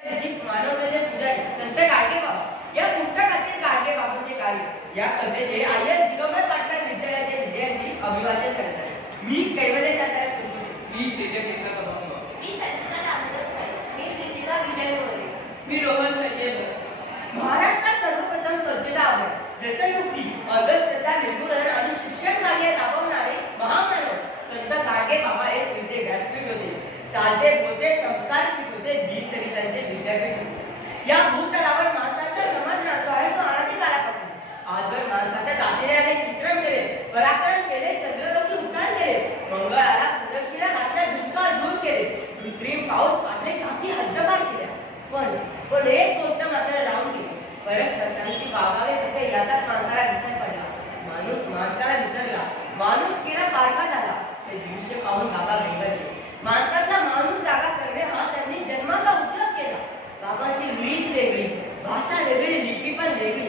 मानवतेचे पुजारी संत गाडगेबाबा या पुस्तकातील गाडगेबाबांचे कार्य या कथेचे आयएस दिगंबर पाटकर विद्यालयाचे विद्यार्थी अभिवादन करतात। मी कैवल्य मी तेजस एकनाथ अभंग, मी संचिता नामदेव, मी श्रीनिका विजय मोरे, मी रोहन सशेब। महाराष्ट्रात सर्वप्रथम स्वच्छता अभियान, व्यसनमुक्ती, अंधश्रद्धा निर्मूलन आणि शिक्षण कार्य राबवणारे महामानव संत गाडगेबाबा एक विद्ये व्यासपीठ होते। चालते बोलते संस्कार पीठ होते, दीनदलितांचे विद्यापीठ होते। या भूतलावर माणसाचा समाज राहतो आहे तो अनादिकालापासून। आजवर माणसाच्या जातीने अनेक विक्रम केले, पराक्रम केले, चंद्रलोकी उड्डाण केले, मंगळाला प्रदक्षिणा घातल्या, दुष्काळ दूर केले, कृत्रिम पाऊस पाडले, साथी हद्दपार केल्या। पण एक गोष्ट मात्र राहून गेली, परस्परांशी वागावे कसे याचाच माणसाला विसर पडला। माणूस माणसाला विसरला, माणूस किडा पारखा झाला। ते दृश्य पाहून बाबा वेगळले। माणसातला माणूस जागा करणे हा त्यांनी जन्माचा उद्योग केला। बाबांची रीत वेगळी, भाषा वेगळी, लिपी पण वेगळी।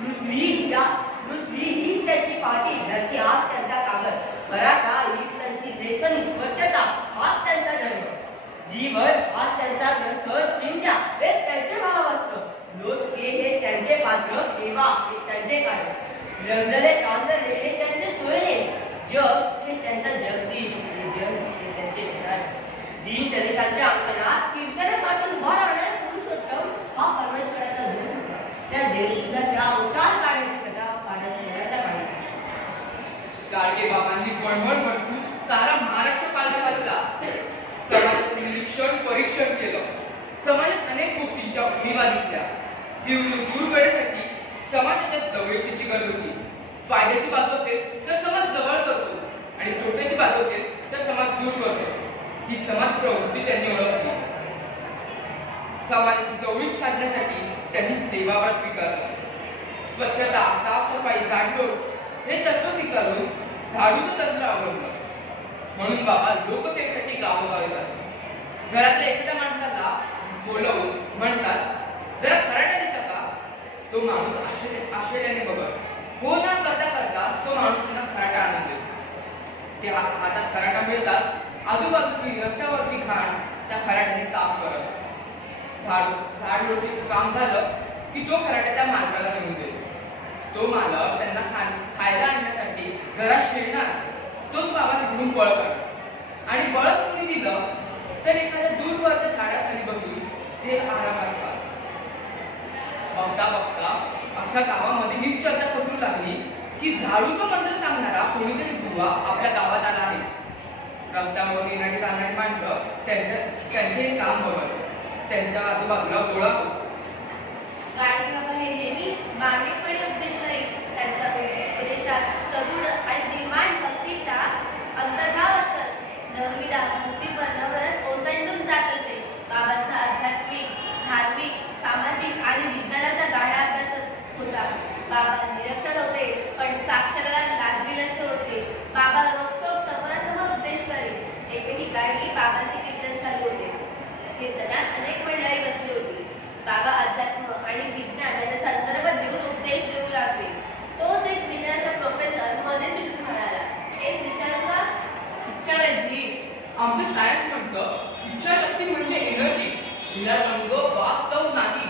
पृथ्वी हीच त्यांची पाठी, धरती हाच त्यांचा कागद, मराठा हीच त्यांची लेखनी, स्वच्छता हाच त्यांचा धर्म, जीवन हाच त्यांचा ग्रंथ, चिंजा हे त्यांचे भाववस्त्र, लोटके हे त्यांचे पात्र, सेवा हे त्यांचे कार्य, रंजले कांदले हे त्यांचे सोयरे, जग हे त्यांचा जगदीश, हे जग हे त्यांचे घराणे। दीनदलितांच्या अंगणात कीर्तनासाठी उभा राहणारा पुरुषोत्तम हा परमेश्वराचा दूत होता। त्या देवदूताच्या अवतार कार्याची कथा पाण्यात पाहिली। गाडगेबाबांनी बळबळ भरपूर सारा महाराष्ट्र पालथा, समाजाचं निरीक्षण परीक्षण केलं। समाजात अनेक गोष्टींच्या उणीवा दिसल्या। ही उणीव दूर करण्यासाठी समाजाच्या जवळीकीची गरज होती। फायद्याची बाजू असेल तर समाज जवळ करतो आणि तोट्याची बाजू असेल तर समाज दूर करतो। ही समाज प्रवृत्ती त्यांनी ओळखली। समाजाची जवळीक साधण्यासाठी त्यांनी सेवावर स्वीकारलं। स्वच्छता, साफसफाई, झाडलोट हे तत्व स्वीकारून झाडूचं तंत्र अवलंबलं। म्हणून बाबा लोकसेवेसाठी गावोगावी जातात। घरातल्या एखाद्या माणसाला बोलवून म्हणतात, जरा खराटा देता का? तो माणूस आश्चर्याने बघत हो ना करता करता तो माणूस त्यांना खराटा आणून देतो। ते हातात खराटा मिळतात, आजूबाजूची रस्त्यावरची घाण त्या खराट्याने साफ करत झाड लोटीचं काम झालं की तो खराटा त्या मालकाला घेऊन देतो। तो मालक त्यांना खायला आणण्यासाठी घरात शिरणार, तोच बाबा तिकडून बळ काढतो आणि बळच कोणी दिलं तर एखाद्या दूरवरच्या झाडाखाली बसून ते आरामात पाहतात। बघता बघता अख्ख्या गावामध्ये हीच चर्चा पसरू लागली की झाडूचा मंत्र सांगणारा कोणीतरी बुवा आपल्या गावात आला आहे। रस्त्यावर येणारी जाणारी माणसं त्यांचे काम बघत त्यांच्या आजूबाजूला गोळा होत। गाडगेबाबा हे नेहमी मार्मिकपणे उपदेश करीत। त्यांच्या उपदेशात सदृढ आणि निर्माण भक्तीचा अंतर्भाव असत। नेहमीला भक्तिवर्णावरच ओसंडून जात असे। बाबांचा आध्यात्मिक, धार्मिक, सामाजिक आणि विज्ञानाचा गाढा अभ्यास होता। बाबा निरक्षर होते पण साक्षराला लाजविलसे होते। बाबा रोखोक समोरासमोर उपदेश करीत। एके ठिकाणी बाबांचे कीर्तन चालू होते। कीर्तनात अनेक मंडळी बसली होती। बाबा अध्यात्म आणि विज्ञान याचा संदर्भ देऊन उपदेश देऊ लागले। तोच एक विज्ञानाचा प्रोफेसर मध्येच उठून म्हणाला, एक विचारू का? विचारायची। आमचं सायन्स म्हणतं इच्छाशक्ती म्हणजे एनर्जी, तिला रंग, वास्तव नाही,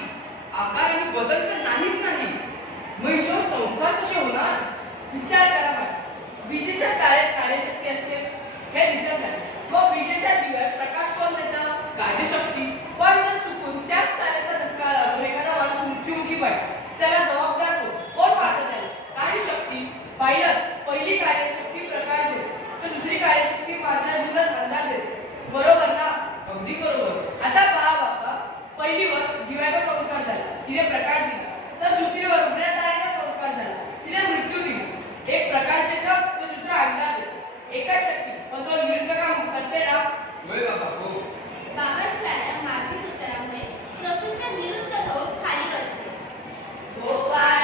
आकार आणि बदल तर नाहीच नाही। मग याच्यावर संस्कार कसे होणार? विचार करा ना, विजेच्या तारेत कार्यशक्ती असते हे दिसत नाही, मग विजेच्या दिव्यात प्रकाश कोण देतं? कार्यशक्ती। पण जर चुकून त्याच तारेचा धक्का लागून एखादा माणूस मृत्युमुखी पडला, त्याला जबाबदार कोण पाहतं? त्याला कार्यशक्ती। पहिली कार्यशक्ती प्रकाश देते, तर दुसरी कार्यशक्ती माझ्या जीवनात अंधार देते, बरोबर ना? अगदी बरोबर। आता पहा बाबा, पहिलीवर दिव्याचा संस्कार झाला, तिने प्रकाश दिला, तर दुसरीवर उघड्या तारेचा संस्कार झाला, तिने मृत्यू दिली। एक प्रकाश देतं तर दुसरा अंधार देतो, एकच शक्ती पण दोन विरुद्ध काम करते ना? होय बाबा, हो। बाबांच्या या मार्मिक उत्तरामुळे प्रोफेसर निरुत्तर होऊन खाली बसले। गोपाळ